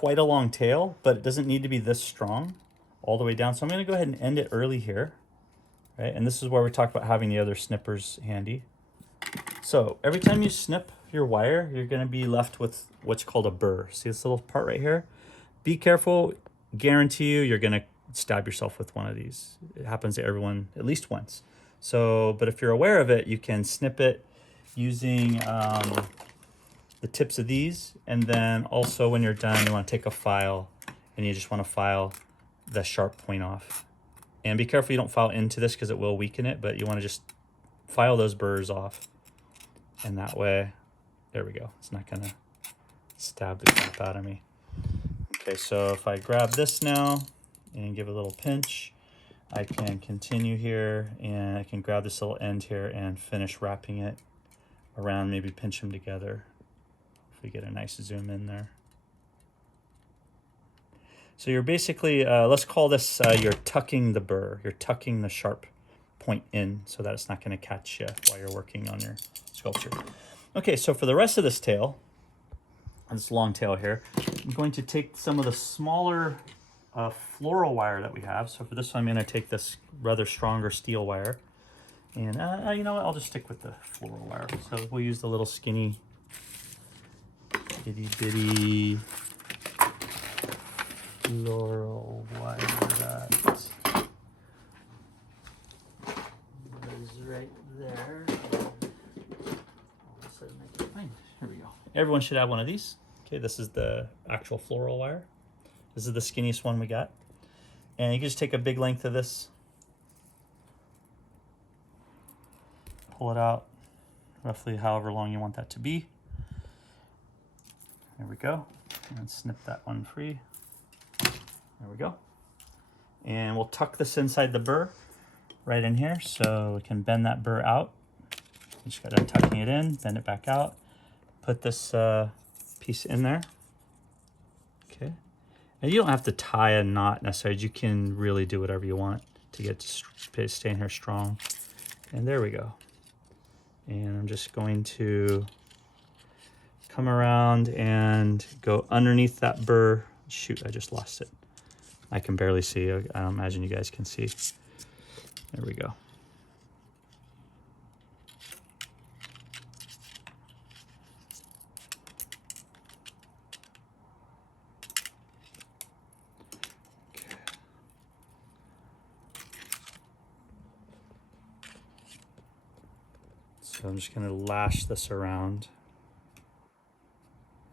quite a long tail, but it doesn't need to be this strong all the way down. So I'm going to go ahead and end it early here, right? And this is where we talk about having the other snippers handy. So every time you snip your wire, you're going to be left with what's called a burr. See this little part right here? Be careful. Guarantee you're going to stab yourself with one of these. It happens to everyone at least once. So, but if you're aware of it, you can snip it using the tips of these. And then also when you're done, you want to take a file and you just want to file the sharp point off. And be careful you don't file into this because it will weaken it, but you want to just file those burrs off. And that way, there we go. It's not going to stab the crap out of me. Okay, so if I grab this now and give it a little pinch, I can continue here and I can grab this little end here and finish wrapping it around, maybe pinch them together. If we get a nice zoom in there. So you're basically, let's call this, you're tucking the burr. You're tucking the sharp point in so that it's not going to catch you while you're working on your sculpture. Okay, so for the rest of this tail, this long tail here, I'm going to take some of the smaller floral wire that we have. So for this one, I'm going to take this rather stronger steel wire. And you know what, I'll just stick with the floral wire. So we'll use the little skinny, itty bitty floral wire that is right there. All of a sudden I can't find it. Here we go. Everyone should have one of these. Okay, this is the actual floral wire. This is the skinniest one we got. And you can just take a big length of this, pull it out roughly however long you want that to be. There we go. And snip that one free. There we go. And we'll tuck this inside the burr right in here so we can bend that burr out. You just got to tucking it in, bend it back out. Put this piece in there. Okay. And you don't have to tie a knot necessarily. You can really do whatever you want to get to stay in here strong. And there we go. And I'm just going to come around and go underneath that burr. Shoot, I just lost it. I can barely see. I don't imagine you guys can see. There we go. So I'm just going to lash this around.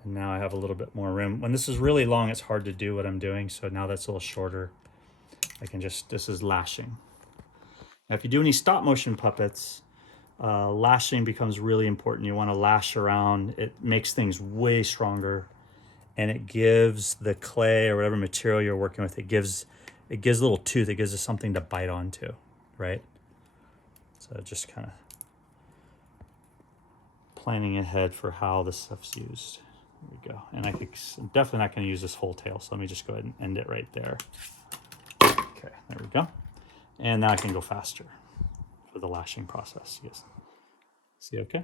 And now I have a little bit more room. When this is really long, it's hard to do what I'm doing. So now that's a little shorter. I can just, this is lashing. Now, if you do any stop motion puppets, lashing becomes really important. You want to lash around. It makes things way stronger. And it gives the clay or whatever material you're working with, it gives a little tooth. It gives us something to bite onto, right? So just kind of planning ahead for how this stuff's used. There we go. And I'm definitely not going to use this whole tail, so let me just go ahead and end it right there. Okay, there we go. And now I can go faster for the lashing process. Yes. See, okay?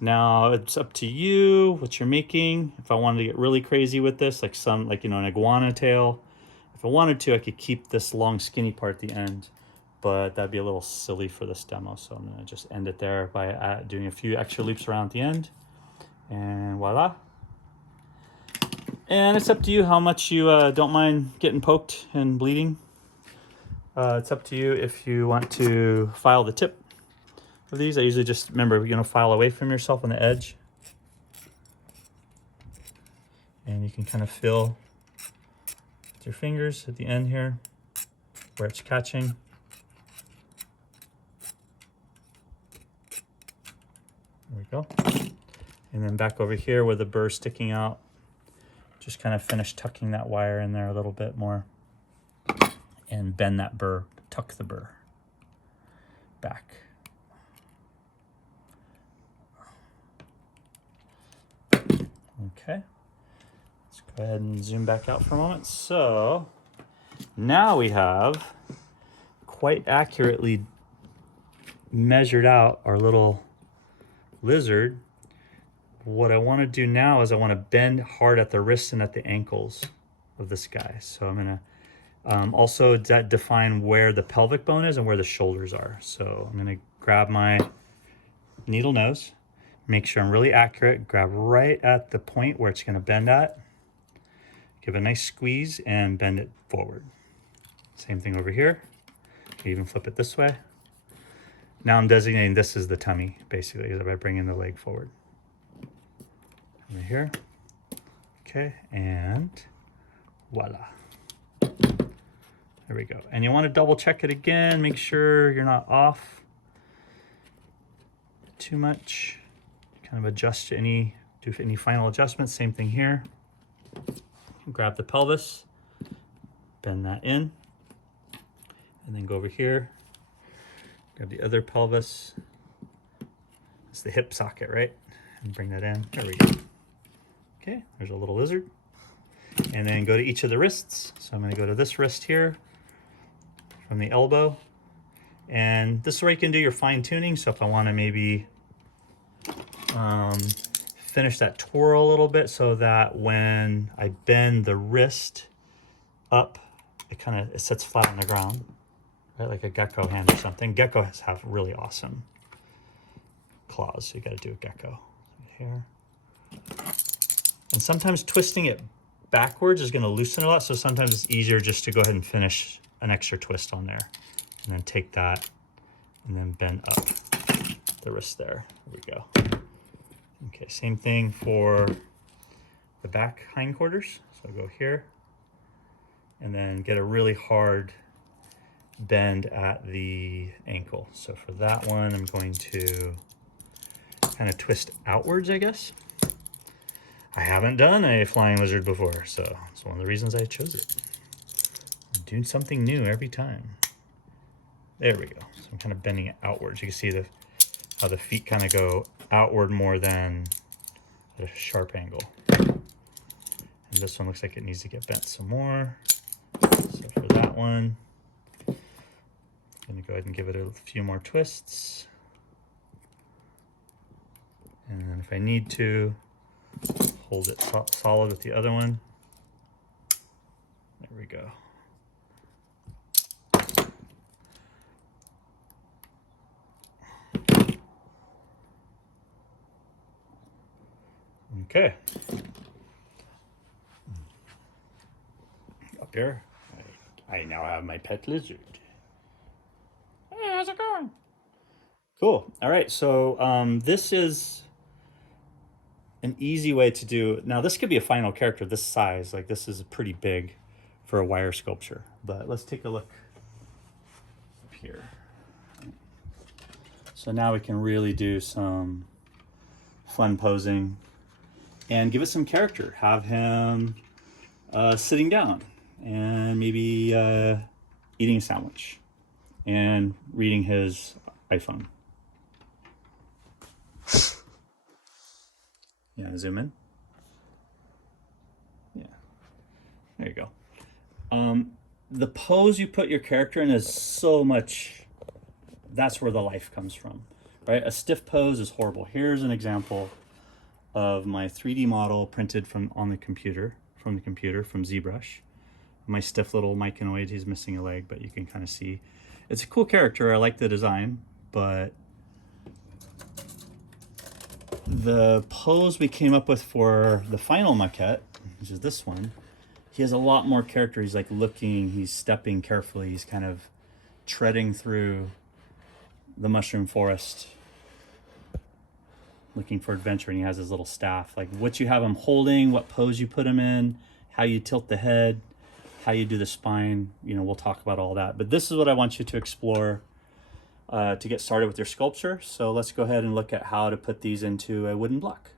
Now it's up to you what you're making. If I wanted to get really crazy with this, like an iguana tail, if I wanted to, I could keep this long skinny part at the end, but that'd be a little silly for this demo. So I'm gonna just end it there by doing a few extra loops around the end, and voila. And it's up to you how much you don't mind getting poked and bleeding. It's up to you if you want to file the tip of these. I usually just, remember, file away from yourself on the edge. And you can kind of feel with your fingers at the end here where it's catching. There we go. And then back over here where the burr's sticking out, just kind of finish tucking that wire in there a little bit more and bend that burr, tuck the burr back. Okay, let's go ahead and zoom back out for a moment. So now we have quite accurately measured out our little lizard what I want to do now is I want to bend hard at the wrists and at the ankles of this guy. So I'm going to also define where the pelvic bone is and where the shoulders are. So I'm going to grab my needle nose, make sure I'm really accurate, grab right at the point where it's going to bend at, give it a nice squeeze and bend it forward. Same thing over here. Even flip it this way. Now I'm designating this as the tummy, basically, as if I bring in the leg forward. Over here. Okay, and voila. There we go. And you want to double check it again, make sure you're not off too much. Kind of adjust to do any final adjustments. Same thing here. Grab the pelvis, bend that in, and then go over here. Grab the other pelvis. It's the hip socket, right? And bring that in. There we go. Okay, there's a little lizard. And then go to each of the wrists. So I'm going to go to this wrist here from the elbow. And this is where you can do your fine tuning. So if I want to maybe finish that twirl a little bit so that when I bend the wrist up, it sits flat on the ground, right? Like a gecko hand or something. Geckos have really awesome claws. So you got to do a gecko here. And sometimes twisting it backwards is going to loosen a lot. So sometimes it's easier just to go ahead and finish an extra twist on there. And then take that and then bend up the wrist there. There we go. Okay, same thing for the back hindquarters. So go here and then get a really hard bend at the ankle. So for that one, I'm going to kind of twist outwards, I guess. I haven't done a flying lizard before, so it's one of the reasons I chose it. I'm doing something new every time. There we go. So I'm kind of bending it outwards. You can see how the feet kind of go outward more than at a sharp angle. And this one looks like it needs to get bent some more. So for that one, I'm going to go ahead and give it a few more twists. And then if I need to, hold it solid with the other one. There we go. Okay. Up here, I now have my pet lizard. Hey, how's it going? Cool. All right, so this is an easy way to do. Now this could be a final character this size. Like this is pretty big for a wire sculpture. But let's take a look up here. So now we can really do some fun posing and give it some character. Have him sitting down and maybe eating a sandwich and reading his iPhone. Yeah, zoom in. Yeah, there you go. The pose you put your character in is so much, that's where the life comes from, right? A stiff pose is horrible. Here's an example of my 3D model printed from the computer from ZBrush. My stiff little myconoid, he's missing a leg, but you can kind of see. It's a cool character, I like the design, but the pose we came up with for the final maquette, which is this one, he has a lot more character. He's like looking, he's stepping carefully, he's kind of treading through the mushroom forest looking for adventure, and he has his little staff. Like what you have him holding, what pose you put him in, how you tilt the head, how you do the spine, you know, we'll talk about all that. But this is what I want you to explore to get started with your sculpture. So let's go ahead and look at how to put these into a wooden block.